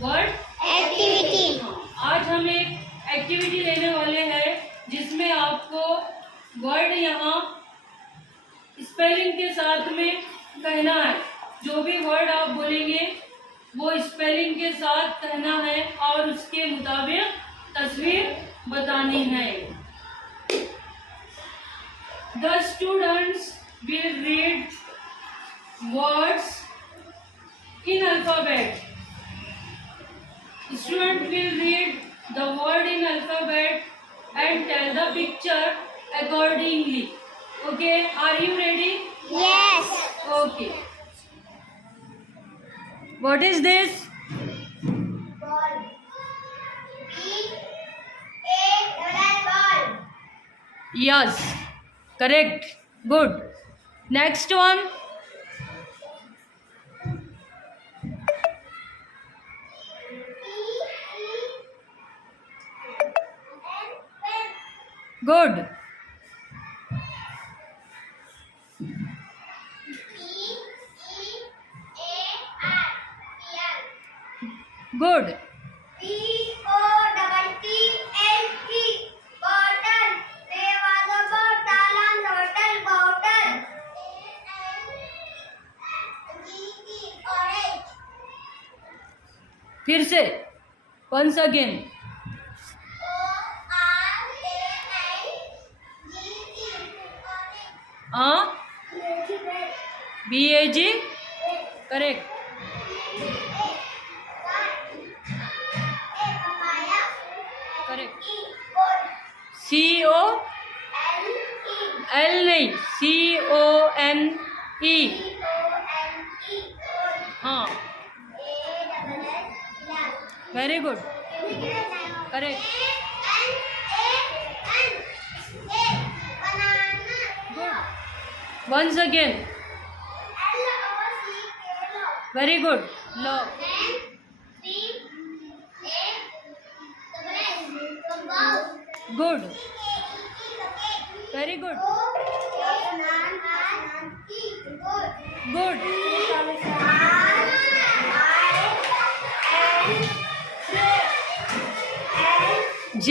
Word activity. आज हम एक एक्टिविटी लेने वाले हैं जिसमें आपको वर्ड यहाँ स्पेलिंग के साथ में कहना है। जो भी वर्ड आप बोलेंगे वो स्पेलिंग के साथ कहना है और उसके मुताबिक तस्वीर बतानी है। The students will read words in alphabet. Student will read the word in alphabet and tell the picture accordingly. Okay, are you ready? Yes. Okay. What is this? Ball. B-A-L-L, ball. Yes, correct. Good. Next one. Good. Good. B-O-T-T-L-E, bottle. There was a bottle and bottle, bottle. A-N-G-E, orange. फिर से once again. O-R-A-N-G-E, हाँ, B-A-G. Correct. papaya. Correct. E-O-L-E. C-O-L नहीं, C-O-N-E. हाँ, very good. Correct. Good. Once again. Very good. Lo. Good. Very good. Good. J